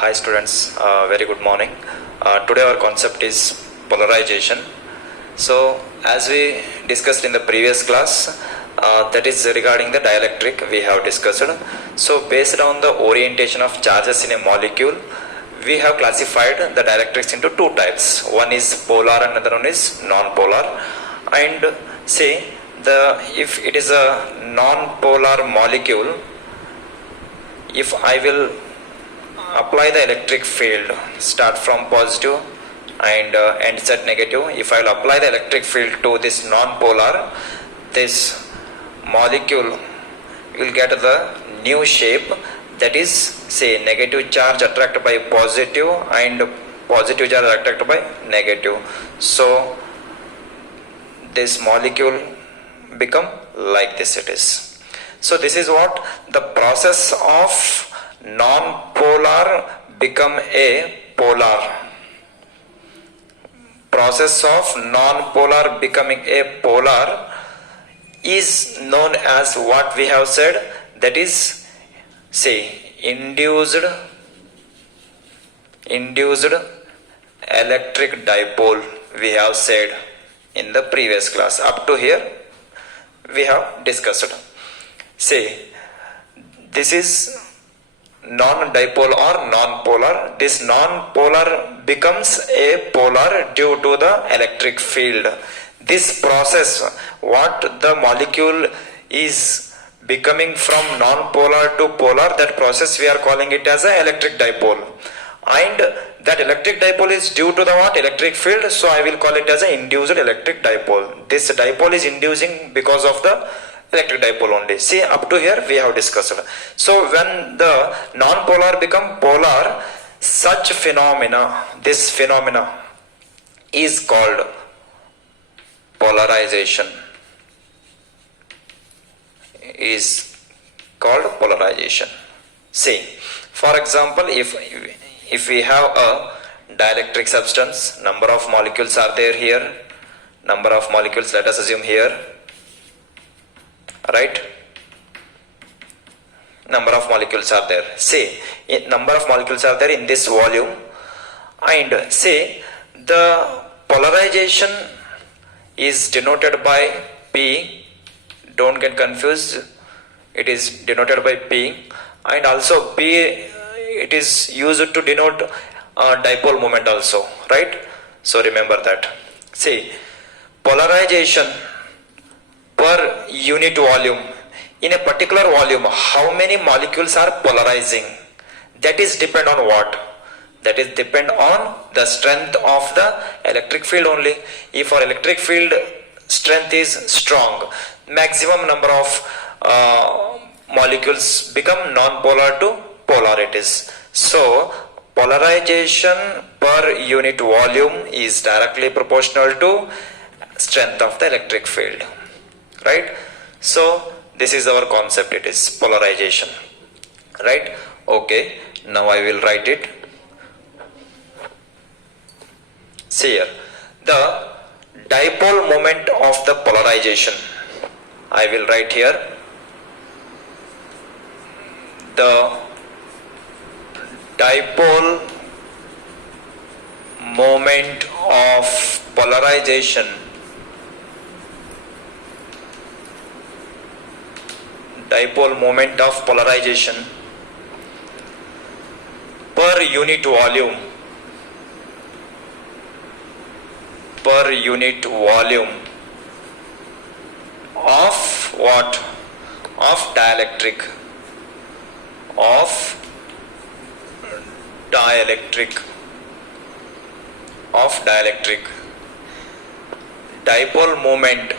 Hi students, very good morning. Today our concept is polarization. So as we discussed in the previous class, that is regarding the dielectric we have discussed. So based on the orientation of charges in a molecule, we have classified the dielectrics into two types. One is polar and another one is non-polar. And say if it is a non-polar molecule, if I will apply the electric field, start from positive and ends at negative. If I will apply the electric field to this non-polar, this molecule will get the new shape, that is, say, negative charge attracted by positive and positive charge attracted by negative. So this molecule become like this it is. So this is what the process of non-polar become a polar. Process of non-polar becoming a polar is known as what we have said, that is, say, induced electric dipole, we have said in the previous class. Up to here we have discussed. Say, this is non-dipole or non-polar. This non-polar becomes a polar due to the electric field. This process, what the molecule is becoming from non-polar to polar, that process we are calling it as an electric dipole. And that electric dipole is due to the what? Electric field. So I will call it as an induced electric dipole. This dipole is inducing because of the electric dipole only. See, up to here we have discussed. So when the non-polar become polar, such phenomena, this phenomena is called polarization. Is called polarization. See, for example, if we have a dielectric substance, number of molecules are there here. Number of molecules, let us assume here. Right? Number of molecules are there. Say, number of molecules are there in this volume, and say the polarization is denoted by P. Don't get confused. It is denoted by P, and also P, it is used to denote dipole moment also. Right? So remember that. See, polarization per unit volume, in a particular volume, how many molecules are polarizing, that is depend on what? That is depend on the strength of the electric field only. If our electric field strength is strong, maximum number of molecules become non-polar to polar it is. So polarization per unit volume is directly proportional to strength of the electric field. Right? So this is our concept, it is polarization. Right? Okay, now I will write it. See here, the dipole moment of the polarization, I will write here. The dipole moment of polarization per unit volume of what? Of dielectric. Dipole moment,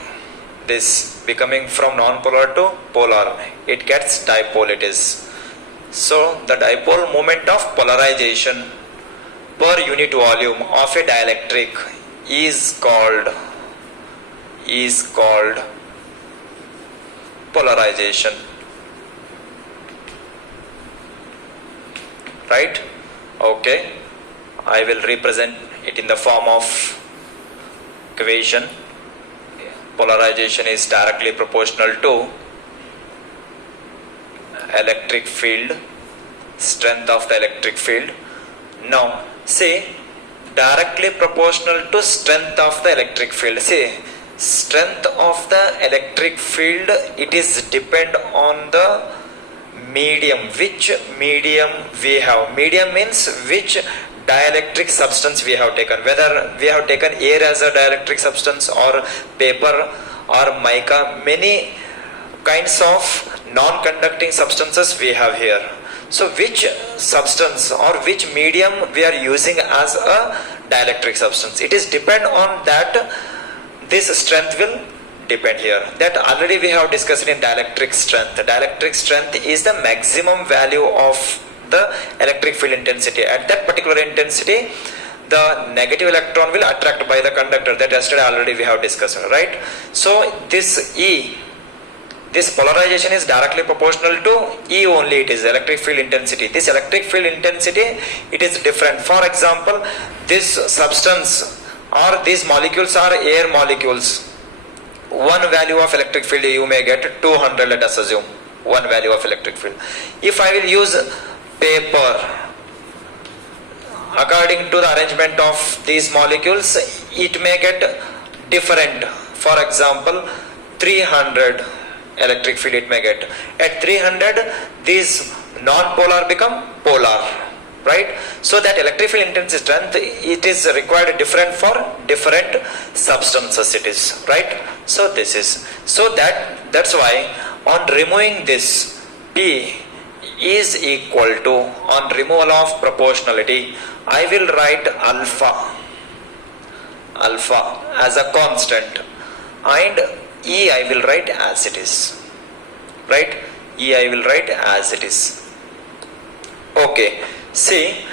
this becoming from non-polar to polar, it gets dipole it is. So the dipole moment of polarization per unit volume of a dielectric is called polarization. Right? Okay, I will represent it in the form of equation. Polarization is directly proportional to electric field, strength of the electric field. Now say directly proportional to strength of the electric field. Say strength of the electric field, it is depend on the medium, which medium we have. Medium means which dielectric substance we have taken, whether we have taken air as a dielectric substance or paper or mica, many kinds of non-conducting substances we have here. So which substance or which medium we are using as a dielectric substance, it is depend on that. This strength will depend here. That already we have discussed in dielectric strength. Dielectric strength is the maximum value of the electric field intensity. At that particular intensity, the negative electron will attract by the conductor. That yesterday already we have discussed, right? So this E, this polarization is directly proportional to E only, it is electric field intensity. This electric field intensity, it is different. For example, this substance or these molecules are air molecules. One value of electric field you may get 200, let us assume. One value of electric field. If I will use paper, according to the arrangement of these molecules, it may get different. For example, 300 electric field it may get. At 300, these non-polar become polar, right? So that electric field intensity strength, it is required different for different substances, it is, right? So this is, so that's why on removing this, P is equal to, on removal of proportionality, I will write alpha as a constant, and E I will write as it is, right? E I will write as it is. Okay, see,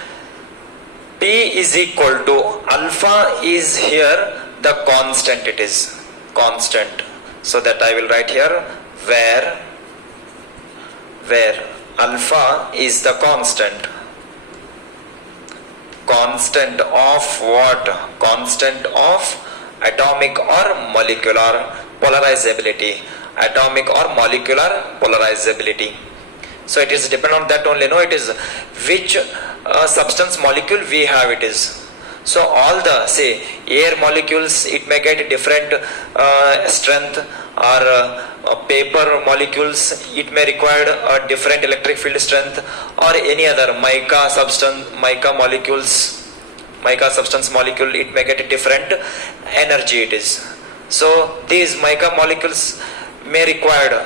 P is equal to, alpha is here the constant, it is constant. So that I will write here where alpha is the constant. Constant of what? Constant of atomic or molecular polarizability. Atomic or molecular polarizability. So it is depend on that only. No, it is which substance molecule we have, it is. So all the, say, air molecules, it may get different strength, or paper molecules, it may require a different electric field strength, or any other mica substance molecule, it may get a different energy, it is. So these mica molecules may require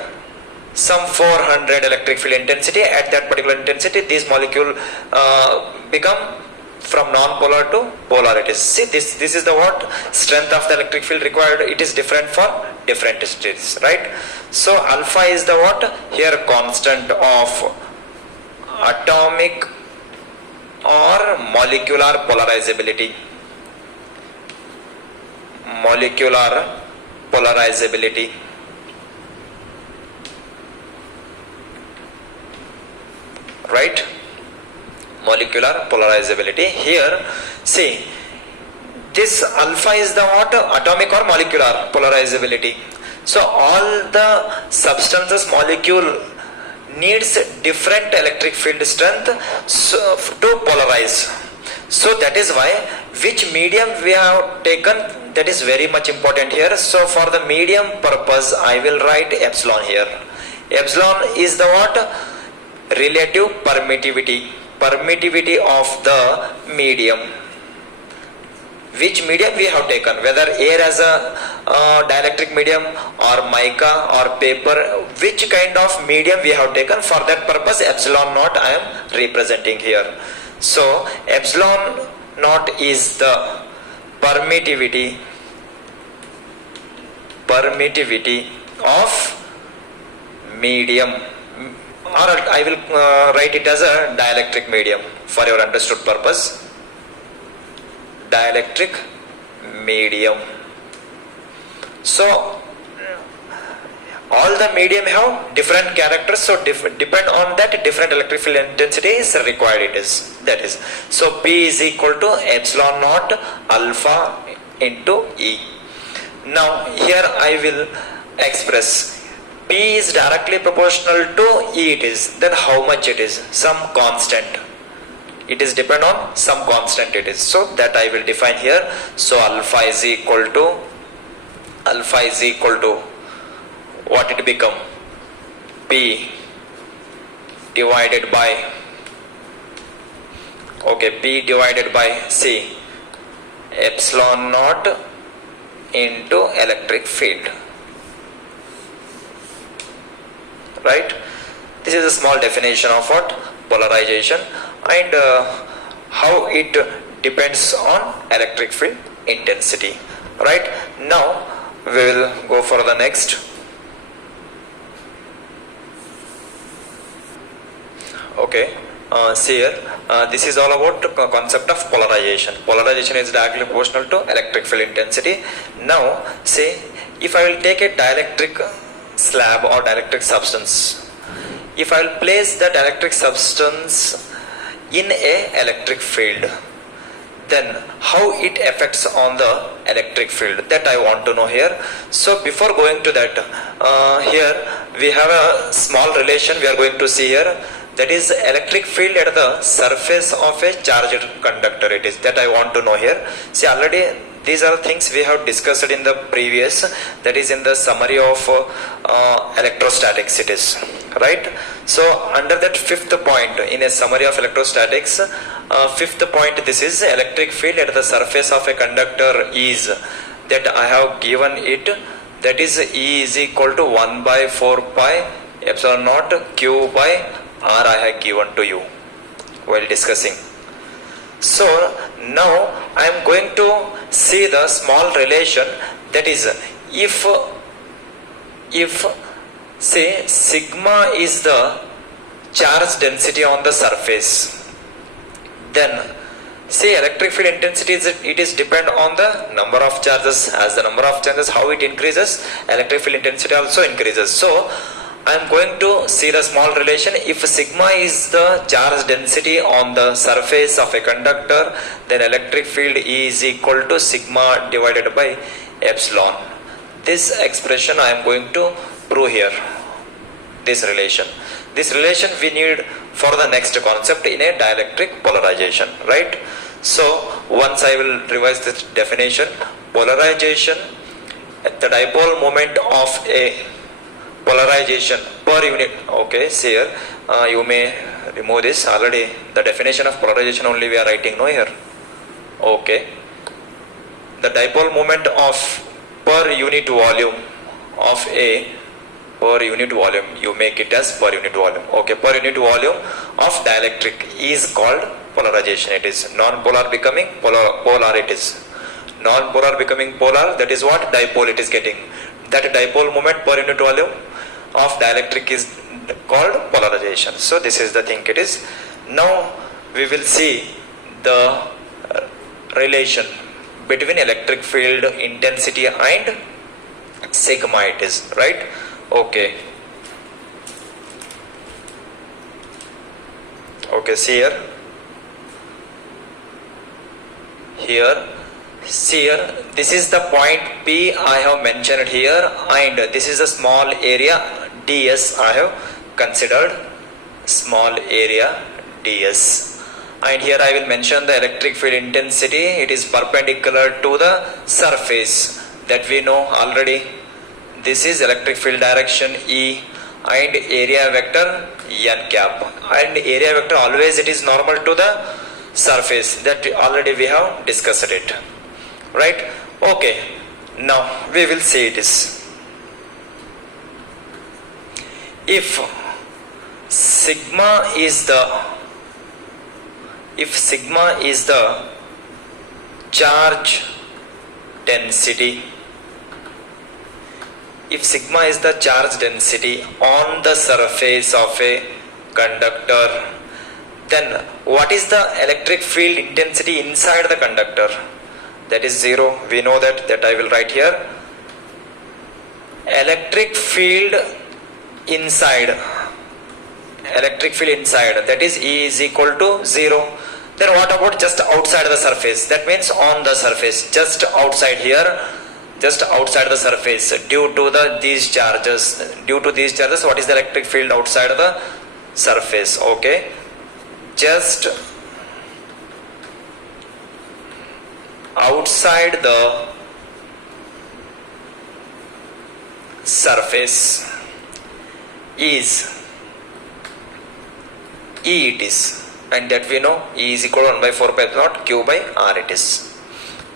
some 400 electric field intensity. At that particular intensity, these molecule become from non-polar to polar, it is. See, this is the what strength of the electric field required, it is different for different states, right? So alpha is the what here, constant of atomic or molecular polarizability. Right? Molecular polarizability. Here, see, this alpha is the what? Atomic or molecular polarizability. So all the substances molecule needs different electric field strength to polarize. So that is why which medium we have taken, that is very much important here. So for the medium purpose, I will write epsilon here. Epsilon is the what? Relative permittivity of the medium. Which medium we have taken, whether air as a dielectric medium or mica or paper, which kind of medium we have taken, for that purpose epsilon naught I am representing here. So epsilon naught is the permittivity of medium, or I will write it as a dielectric medium for your understood purpose. Dielectric medium. So all the medium have different characters, so depend on that different electric field intensity is required, it is, that is. So P is equal to epsilon naught alpha into E. Now here I will express P is directly proportional to E, it is, then how much it is? Some constant. it is depend on some constant it is. So that I will define here. So alpha is equal to what it become? P divided by P divided by C epsilon naught into electric field, right? This is a small definition of what? Polarization, and how it depends on electric field intensity, right? Now we will go for the next. Okay, see here, this is all about the concept of polarization. Polarization is directly proportional to electric field intensity. Now say if I will take a dielectric slab or dielectric substance, if I will place that electric substance in a electric field, then how it affects on the electric field, that I want to know here. So before going to that, here we have a small relation we are going to see here, that is electric field at the surface of a charged conductor. It is that I want to know here. See, already these are things we have discussed in the previous, that is in the summary of electrostatics it is, right? So under that fifth point in a summary of electrostatics, fifth point, this is electric field at the surface of a conductor is, that I have given it, that is E is equal to 1 by 4 pi epsilon naught Q by R I have given to you while discussing. So now I am going to see the small relation, that is if say sigma is the charge density on the surface, then say electric field intensity is depend on the number of charges. As the number of charges, how it increases, electric field intensity also increases. So I am going to see the small relation. If sigma is the charge density on the surface of a conductor, then electric field is equal to sigma divided by epsilon. This expression I am going to prove here. This relation we need for the next concept in a dielectric polarization, right? So once I will revise this definition. Polarization, the dipole moment of a polarization per unit. Okay, see here, you may remove this. Already the definition of polarization only we are writing no here. Okay, the dipole moment of per unit volume of a, per unit volume, you make it as per unit volume. Okay, per unit volume of dielectric is called polarization. It is non-polar becoming polar it is. Non-polar becoming polar, that is what dipole it is getting. That dipole moment per unit volume of dielectric is called polarization. So this is the thing it is. Now we will see the relation between electric field intensity and sigma it is, right? Okay. Okay, see here. See here, this is the point P I have mentioned here, and this is a small area ds I have considered, small area ds, and here I will mention the electric field intensity. It is perpendicular to the surface, that we know already. This is electric field direction E, and area vector n cap, and area vector always it is normal to the surface, that already we have discussed it, right? Okay, now we will see this. If sigma is the charge density, if sigma is the charge density on the surface of a conductor, then what is the electric field intensity inside the conductor? That is 0. We know that I will write here. Electric field inside, that is E is equal to 0. Then what about just outside the surface? That means on the surface, just outside here, just outside the surface, due to these charges, what is the electric field outside the surface? Okay, just outside the surface is E it is, and that we know E is equal to 1 by 4 pi epsilon naught Q by R it is.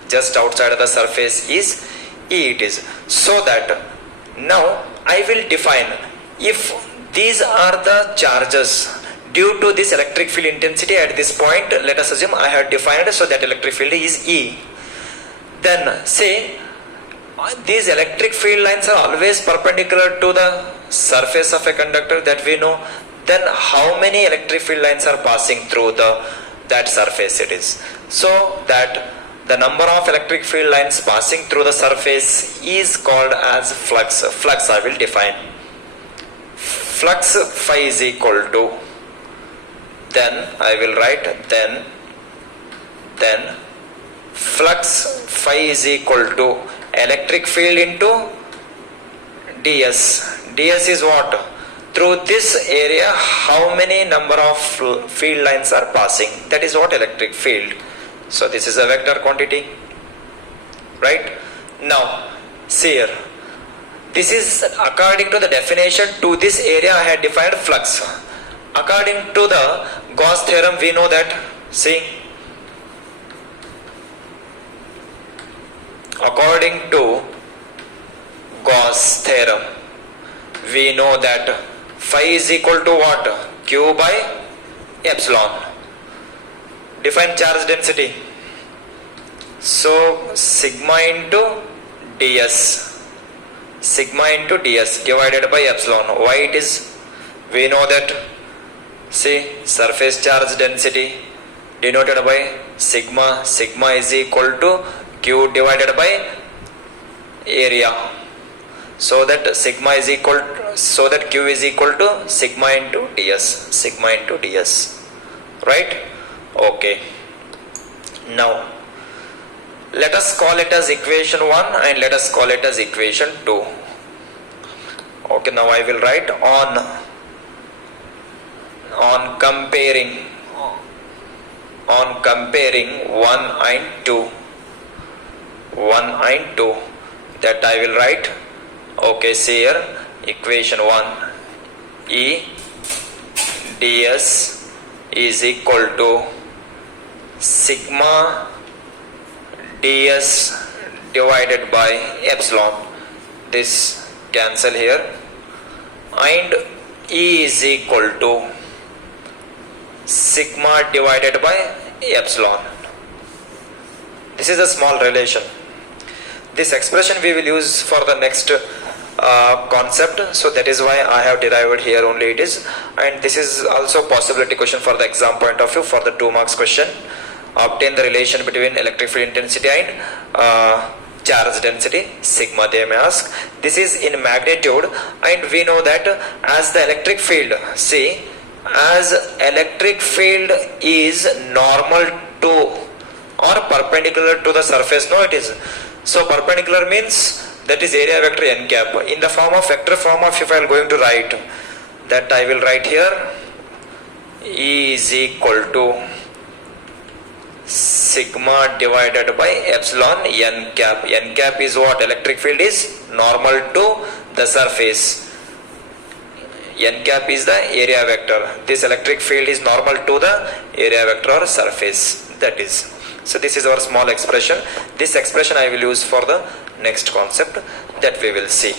Just outside of the surface is E it is. So that now I will define, if these are the charges due to this electric field intensity at this point, let us assume I have defined so that electric field is E. Then say these electric field lines are always perpendicular to the surface of a conductor, that we know. Then how many electric field lines are passing through that surface it is. So that the number of electric field lines passing through the surface is called as flux. Flux I will define. Flux phi is equal to, then I will write then flux phi is equal to electric field into ds. ds is what? Through this area how many number of field lines are passing, that is what electric field. So this is a vector quantity, right? Now see here, this is according to the definition to this area I had defined flux. According to the Gauss theorem we know that, see, according to Gauss theorem we know that phi is equal to what? Q by epsilon. Define charge density. So sigma into ds, sigma into ds divided by epsilon. Why it is? We know that, see, surface charge density denoted by sigma. Sigma is equal to Q divided by area. So that sigma is equal to, so that Q is equal to sigma into ds, sigma into ds, right? Okay. Now let us call it as equation 1 and let us call it as equation 2. Okay, now I will write on comparing 1 and 2, that I will write, okay, see here, equation 1, E ds is equal to sigma ds divided by epsilon. This cancel here, and E is equal to sigma divided by epsilon. This is a small relation. This expression we will use for the next concept, so that is why I have derived here only it is. And this is also possibility question for the exam point of view for the 2 marks question. Obtain the relation between electric field intensity and charge density, sigma they may ask. This is in magnitude, and we know that as the electric field, see, as electric field is normal to or perpendicular to the surface, no it is. So perpendicular means that is area vector n cap. In the form of vector form of, if I am going to write, that I will write here, E is equal to sigma divided by epsilon n cap. N cap is what? Electric field is normal to the surface. N cap is the area vector. This electric field is normal to the area vector or surface, that is. So this is our small expression. This expression I will use for the next concept that we will see.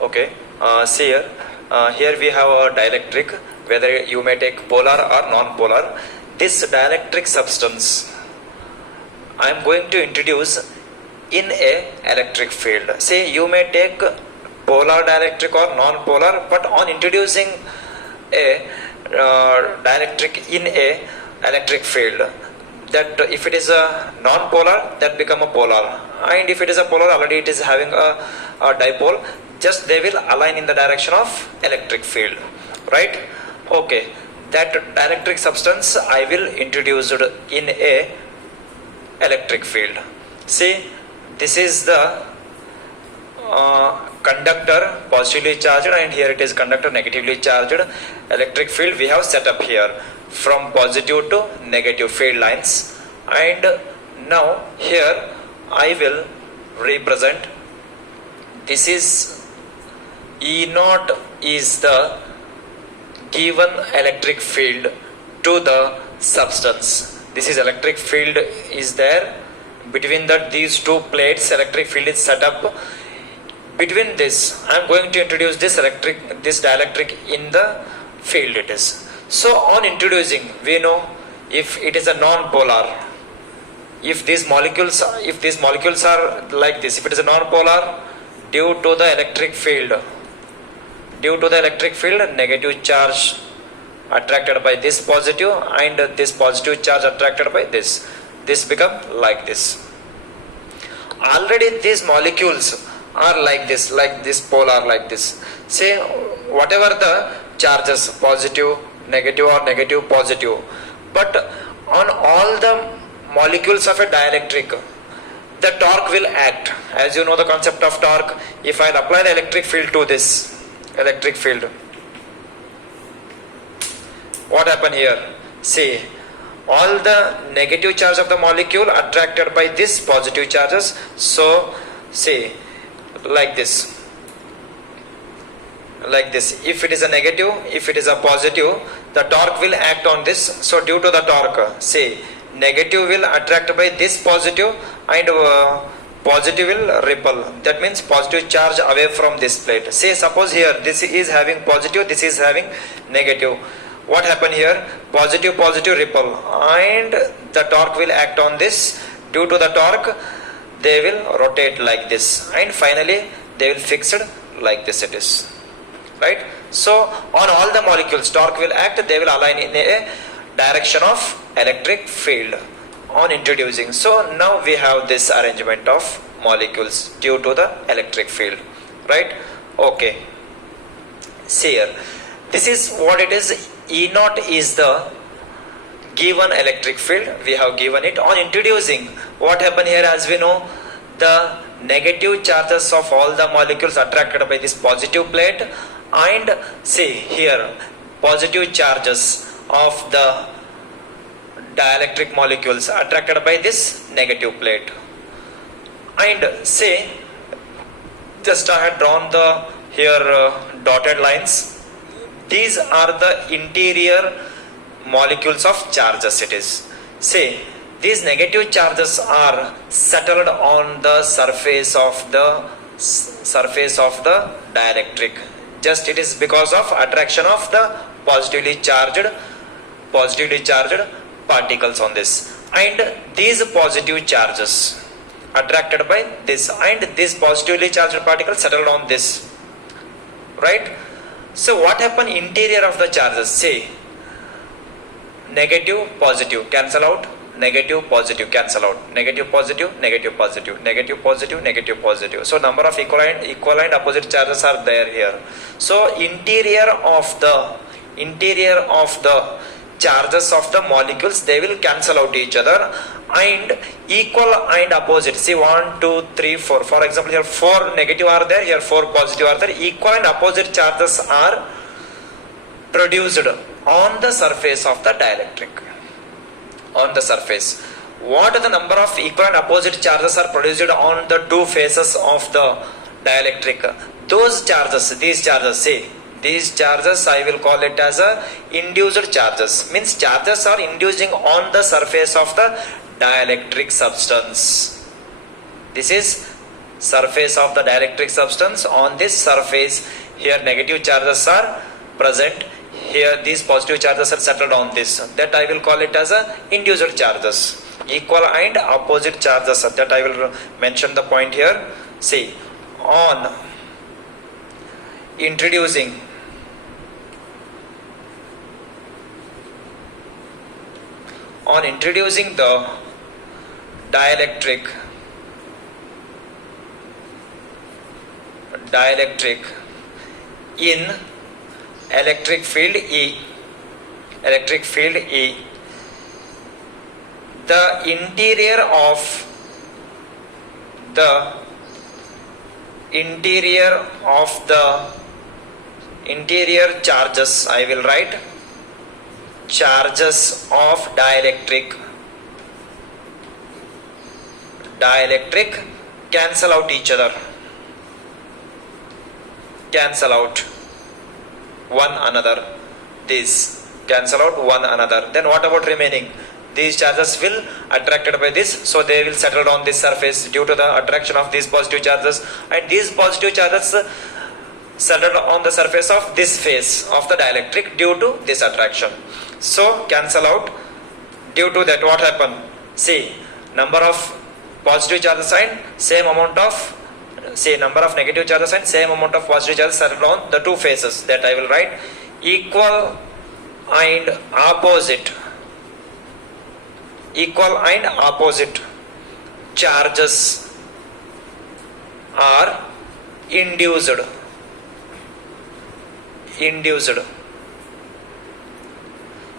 Okay, see here. Here we have a dielectric, whether you may take polar or non-polar. This dielectric substance I am going to introduce in a electric field. Say you may take polar dielectric or non-polar, but on introducing a dielectric in a electric field, that if it is a non-polar, that become a polar, and if it is a polar, already it is having a dipole, just they will align in the direction of electric field, right? Okay, that dielectric substance I will introduce in a electric field. See, this is the conductor positively charged, and here it is conductor negatively charged. Electric field we have set up here. from positive to negative field lines. And now here I will represent, this is E naught is the given electric field to the substance. This is electric field is there between these two plates. Electric field is set up between this. I am going to introduce this dielectric in the field it is. So on introducing, we know if it is a non-polar, if these molecules are like this, if it is a non-polar, due to the electric field, negative charge attracted by this positive and this positive charge attracted by this become like this. Already these molecules are like this polar, like this. Say whatever the charges, positive, negative or negative, positive, but on all the molecules of a dielectric, the torque will act. As you know the concept of torque, if I apply the electric field to this electric field, what happen here? See, all the negative charge of the molecule attracted by this positive charges. So say like this, if it is a negative, if it is a positive, the torque will act on this. So due to the torque, say negative will attract by this positive and positive will repel. That means positive charge away from this plate. Say suppose here this is having positive, this is having negative. What happen here? Positive repel, and the torque will act on this. Due to the torque, they will rotate like this, and finally they will fix it like this it is. Right? So on all the molecules, torque will act, they will align in a direction of electric field on introducing. So now we have this arrangement of molecules due to the electric field. Right? Okay. See here. This is what it is. E naught is the given electric field. We have given it. On introducing, what happened here, as we know, the negative charges of all the molecules attracted by this positive plate, and see here positive charges of the dielectric molecules attracted by this negative plate. And say, just I had drawn the here dotted lines. These are the interior molecules of charges it is. Say these negative charges are settled on the surface of the dielectric. Just it is because of attraction of the positively charged particles on this, and these positive charges attracted by this, and this positively charged particle settled on this. Right? So what happen interior of the charges? Say negative positive cancel out, negative positive cancel out, negative positive, negative positive, negative positive, negative positive. So number of equal and opposite charges are there here. So interior of the charges of the molecules, they will cancel out each other, and equal and opposite. See 1, 2, 3, 4. For example, here 4 negative are there, here 4 positive are there. Equal and opposite charges are produced on the surface of the dielectric. On the surface, what are the number of equal and opposite charges are produced on the two faces of the dielectric? Those charges, these charges, say these charges I will call it as a induced charges. Means charges are inducing on the surface of the dielectric substance. This is surface of the dielectric substance. On this surface, here negative charges are present. Here these positive charges are settled on this. That I will call it as a induced charges. Equal and opposite charges, that I will mention the point here. See, on introducing the dielectric in electric field E, the interior of the interior charges, I will write charges of dielectric cancel out each other, cancel out one another, these cancel out one another. Then what about remaining? These charges will attracted by this, so they will settle on this surface due to the attraction of these positive charges, and these positive charges settled on the surface of this face of the dielectric due to this attraction. So cancel out. Due to that, what happened? See, number of positive charges and same amount of, say, number of negative charges and same amount of positive charges settled on the two faces. That I will write equal and opposite. Equal and opposite charges are induced.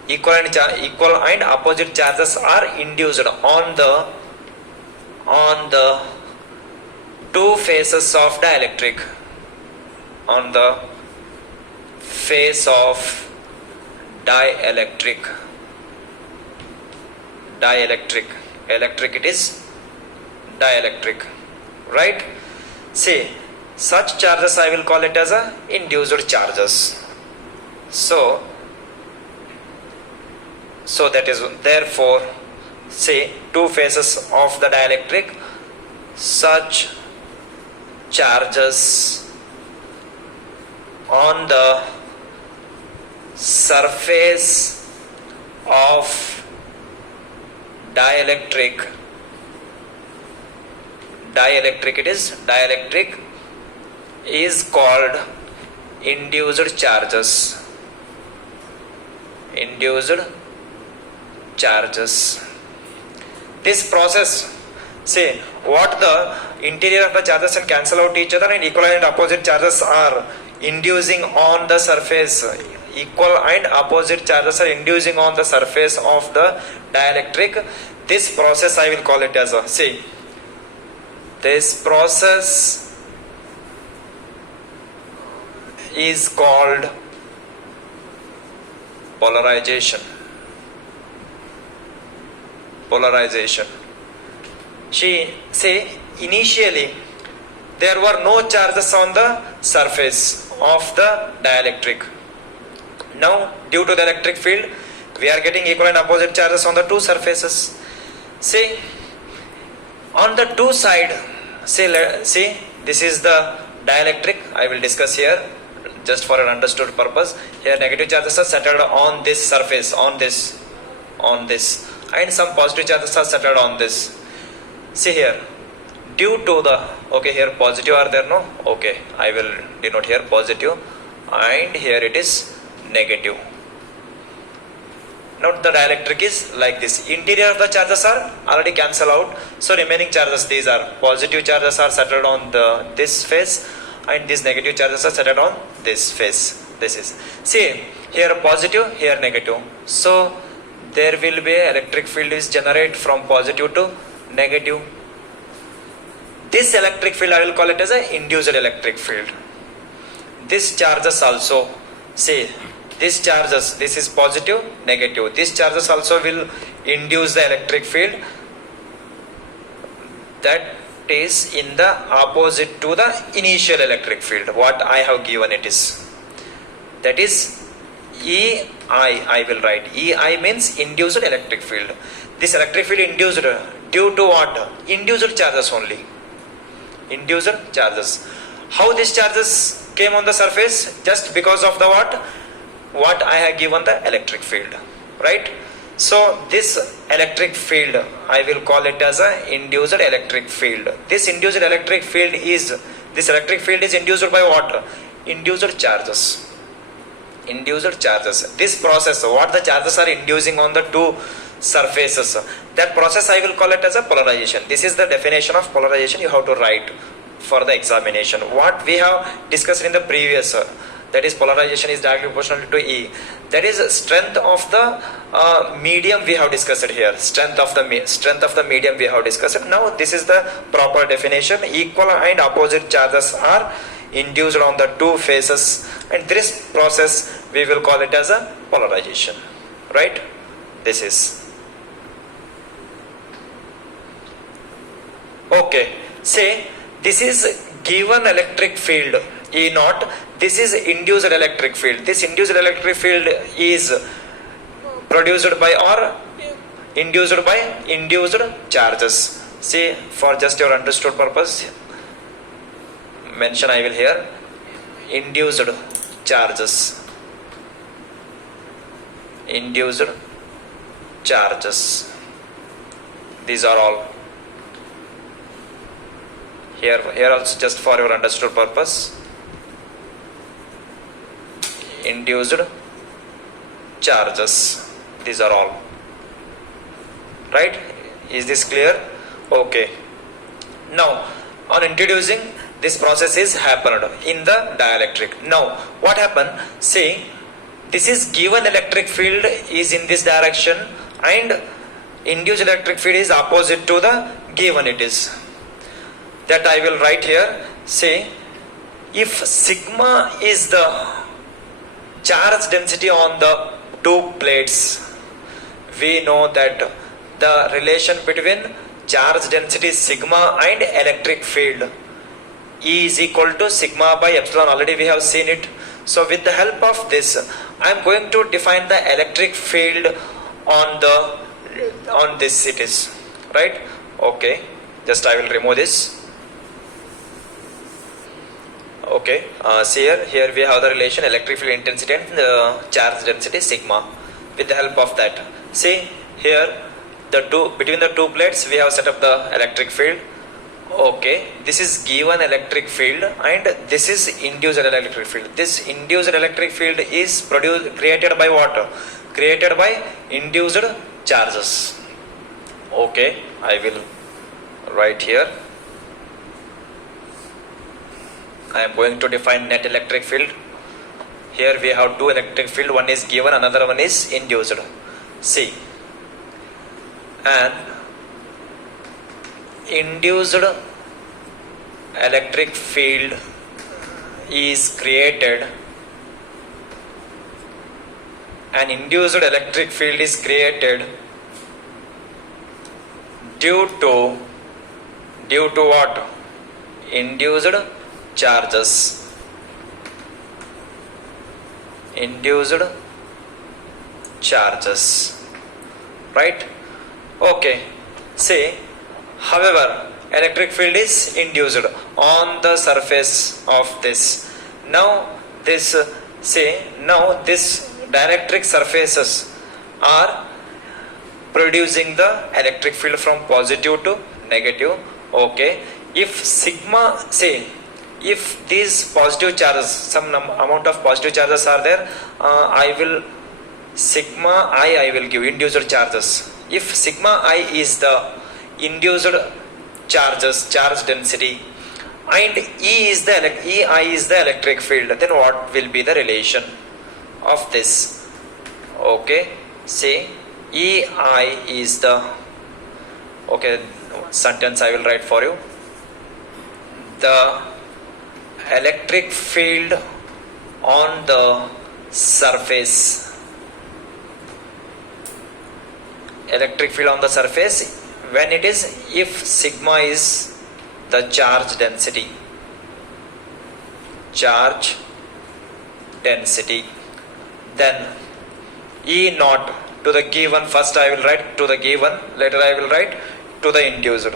Equal and opposite charges are induced on the two faces of dielectric, on the face of dielectric. Electric, it is dielectric, right? See, such charges I will call it as a induced charges. So that is, therefore, say, two faces of the dielectric, such charges on the surface of dielectric, it is dielectric, is called induced charges. This process, say, what the interior of the charges and cancel out each other, and equal and opposite charges are inducing on the surface. Equal and opposite charges are inducing on the surface of the dielectric. This process I will call it as a, see, this process is called polarization. Say, initially there were no charges on the surface of the dielectric. Now, due to the electric field, we are getting equal and opposite charges on the two surfaces. See, on the two side, see, this is the dielectric. I will discuss here just for an understood purpose. Here negative charges are settled on this surface, on this, and some positive charges are settled on this. See here, due to the, okay, here positive are there, no? Okay, I will denote here positive, and here it is negative. Note the dielectric is like this. Interior of the charges are already cancelled out, so remaining charges, these are positive charges are settled on this face, and these negative charges are settled on this face. This is, see, here positive, here negative. So there will be electric field is generated from positive to negative. This electric field I will call it as a induced electric field. This charges also, say, this charges, this is positive, negative. These charges also will induce the electric field that is in the opposite to the initial electric field. What I have given it is, that is EI. I will write EI means induced electric field. This electric field induced due to what? Induced charges only. Induced charges. How these charges came on the surface? Just because of the what I have given the electric field, right? So this electric field I will call it as a induced electric field. This induced electric field is induced by what? Induced charges. This process, what the charges are inducing on the two surfaces, that process I will call it as a polarization. This is the definition of polarization you have to write for the examination. What we have discussed in the previous, that is polarization is directly proportional to E. That is strength of the medium we have discussed here. Strength of the medium we have discussed. Now this is the proper definition. Equal and opposite charges are induced on the two faces, and this process we will call it as a polarization, right? This is okay. Say this is given electric field E naught. This is induced electric field. This induced electric field is produced by or induced by induced charges. See, for just your understood purpose, mention I will here induced charges. Induced charges. These are all here also just for your understood purpose. Induced charges. These are all right. Is this clear? Okay. Now on introducing this process is happened in the dielectric. Now what happened? See, this is given electric field is in this direction and induced electric field is opposite to the given it is. That I will write here. Say if sigma is the charge density on the two plates, we know that the relation between charge density sigma and electric field E is equal to sigma by epsilon. Already we have seen it. So with the help of this, I am going to define the electric field on this it is, right? Okay, just I will remove this. Okay, see here we have the relation electric field intensity and charge density sigma. With the help of that, see here between the two plates we have set up the electric field. Okay, this is given electric field and this is induced electric field. This induced electric field is created by what? Created by induced charges. Okay, I will write here. I am going to define net electric field. Here we have two electric field. One is given, another one is induced. See, and induced electric field is created. An induced electric field is created due to what? Induced charges. Induced charges, right? Okay, say however electric field is induced on the surface of this. Now this dielectric surfaces are producing the electric field from positive to negative. Okay, if sigma, say if these positive charges, some amount of positive charges are there, I will sigma I will give induced charges. If sigma I is the induced charges, charge density, and EI is the electric field, then what will be the relation of this? Okay, say EI is the, okay, sentence I will write for you. The electric field on the surface, electric field on the surface when it is, if sigma is the charge density, then E naught to the given, first I will write to the given, later I will write to the induced.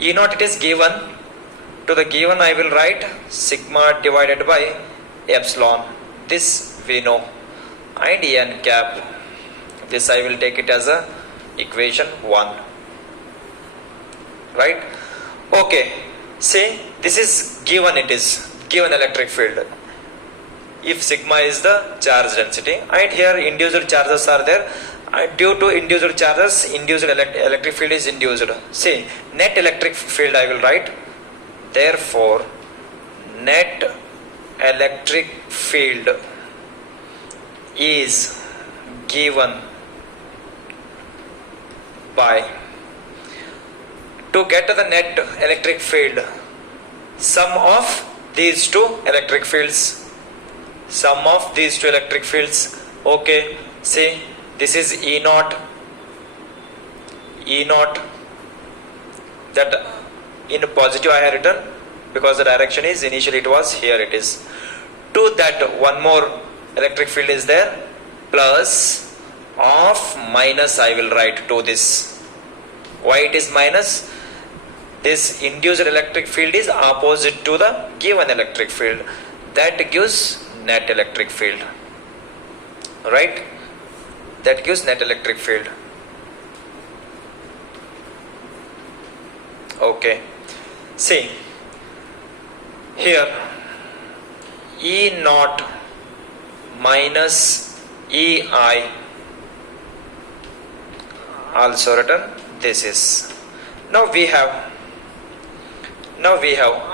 E naught it is given, to the given I will write sigma divided by epsilon, this we know, and n cap, this I will take it as a equation 1, right? Okay, say this is given, it is given electric field if sigma is the charge density, and here induced charges are there, and due to induced charges induced electric field is induced. Say net electric field I will write, therefore net electric field is given by, to get the net electric field, sum of these two electric fields, okay, See, this is E naught, that in positive I have written because the direction is initially it was here, it is. To that one more electric field is there, plus of minus I will write to this. Why it is minus? This induced electric field is opposite to the given electric field. That gives net electric field. Right? That gives net electric field. Okay. See, here E naught minus EI also written this is. Now we have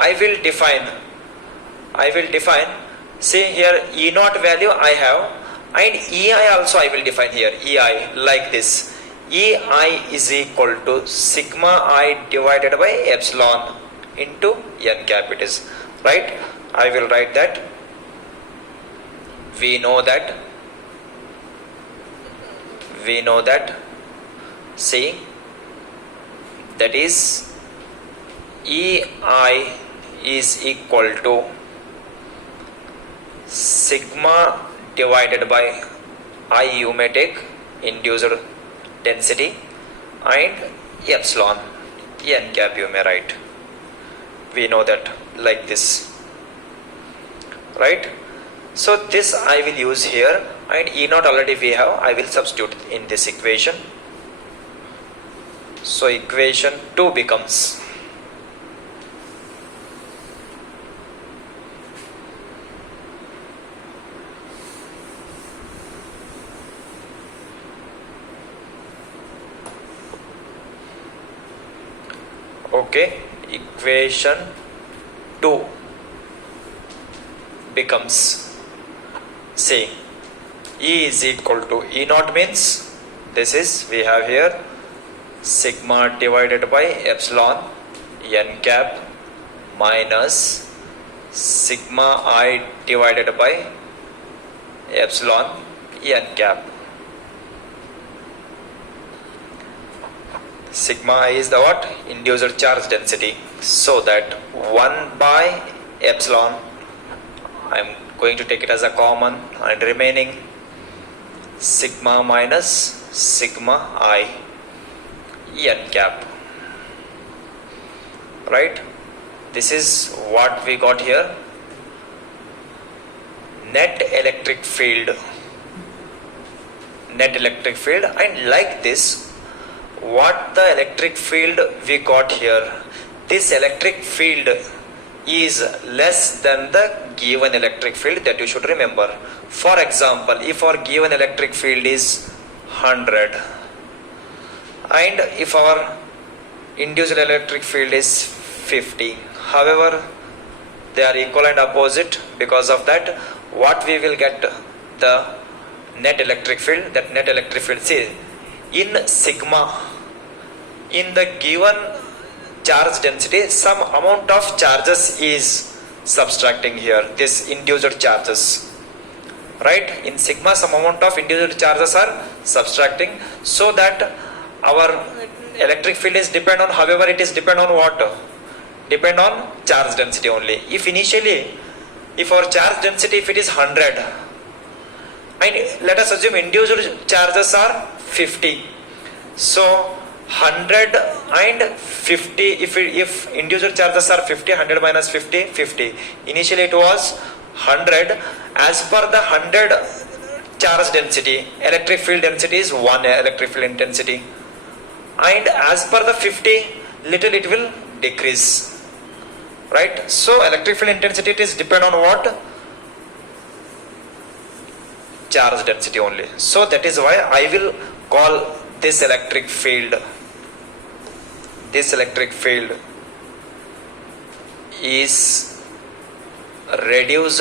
I will define, see here E naught value I have, and EI also I will define here, EI like this. EI is equal to sigma I divided by epsilon into n cap it is, right? I will write that. We know that, see, that is EI is equal to sigma divided by I, you may take induced density, and epsilon n cap you may write. We know that like this, right? So this I will use here, and E naught already we have, I will substitute in this equation. So equation 2 becomes okay, equation 2 becomes, see, E is equal to E naught means this is, we have here sigma divided by epsilon n cap minus sigma I divided by epsilon n cap. Sigma I is the what? Induced charge density. So that 1 by epsilon, I am going to take it as a common, and remaining sigma minus sigma I n cap. Right? This is what we got here. Net electric field. And like this, what the electric field we got here, this electric field is less than the given electric field, that you should remember. For example, if our given electric field is 100 and if our induced electric field is 50, however they are equal and opposite, because of that what we will get the net electric field. That net electric field, see, in sigma, in the given charge density, some amount of charges is subtracting here, this induced charges, right? In sigma some amount of induced charges are subtracting, so that our electric field is depend on, however it is depend on what? Depend on charge density only. If initially, if our charge density, if it is 100, and let us assume induced charges are 50, so 100 and 50, if induced charges are 50, 100 minus 50, 50. Initially it was 100. As per the 100 charge density, electric field density is 1 electric field intensity, and as per the 50, little it will decrease, right? So electric field intensity, it is depend on what? Charge density only. So that is why I will call this electric field is reduced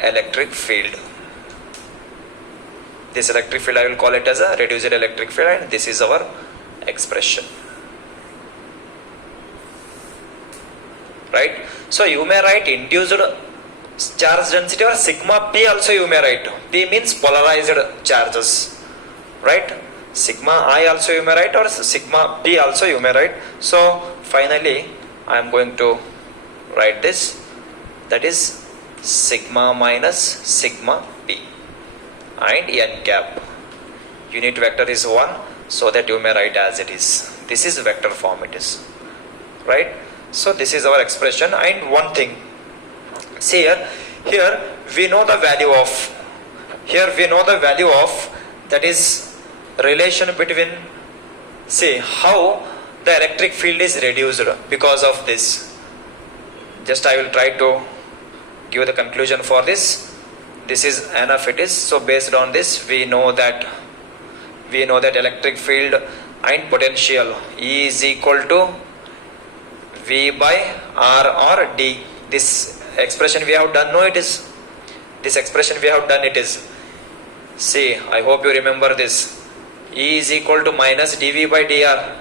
electric field. This electric field I will call it as a reduced electric field, and this is our expression, right? So you may write induced, charge density or sigma p also you may write. P means polarized charges, right? Sigma I also you may write or sigma p also you may write. So finally I am going to write this, that is sigma minus sigma p and n cap. Unit vector is 1, so that you may write as it is. This is vector form it is, right? So this is our expression. And one thing, see here we know the value of, that is relation between, say how the electric field is reduced because of this. Just I will try to give the conclusion for this. This is enough it is. So based on this we know that electric field and potential E is equal to V by R or D. This expression we have done, no it is. This expression we have done it is. See, I hope you remember this. E is equal to minus dV by dr.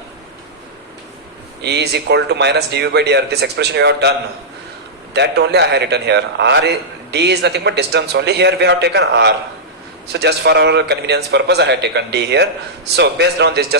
E is equal to minus dV by dr. This expression we have done. That only I have written here. D is nothing but distance only. Here we have taken R. So just for our convenience purpose I have taken D here. So based on this, just